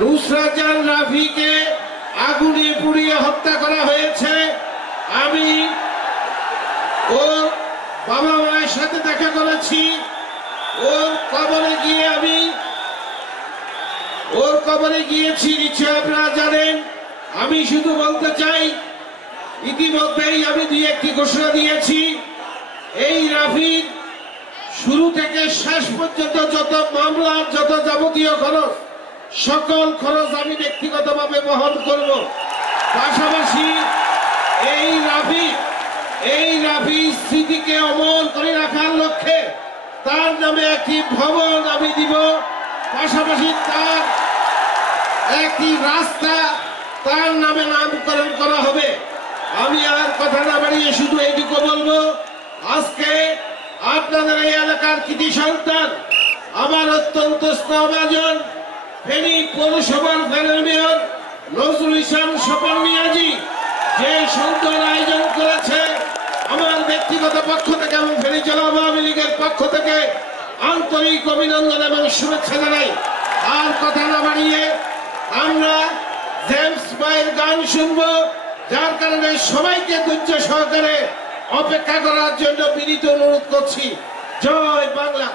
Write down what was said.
নুসরাত জাহান রাফিকে আগুনে পুড়িয়ে হত্যা করা হয়েছে। আমি ওর বাবা মায়ের সাথে দেখা করেছি, ওর কবরে গিয়েছি, নিশ্চয় আপনারা জানেন। আমি শুধু বলতে চাই, ইতিমধ্যেই আমি দুই একটি ঘোষণা দিয়েছি। এই রাফির শুরু থেকে শেষ পর্যন্ত যত মামলার যত যাবতীয় খরচ, সকল খরচ আমি ব্যক্তিগতভাবে বহন করব। পাশাপাশি এই রাফির স্মৃতিকে অমর করে রাখার লক্ষ্যে তার নামে একটি ভবন আমি দিব। পাশাপাশি তার একটি রাস্তা তার নামে নামকরণ করা হবে। আমি আর কথা না বাড়িয়ে শুধু এইটুকু বলবো, আজকে আপনাদের এই এলাকার কৃতি সন্তান, আমার অত্যন্ত স্নেহভাজন ফেনী পৌরসভার প্যানেল মেয়র নজরুল ইসলাম স্বপন মিয়াজি যে সুন্দর আয়োজন করেছে, আমার ব্যক্তিগত পক্ষ থেকে এবং ফেনী জেলা আওয়ামী লীগের পক্ষ থেকে আন্তরিক অভিনন্দন এবং শুভেচ্ছা জানাই। আর কথা না বাড়িয়ে আমরা জেমস ভাইয়ের গান শুনবো, যার কারণে সবাইকে ধৈর্য সহকারে অপেক্ষা করার জন্য বিনীত অনুরোধ করছি। জয় বাংলা।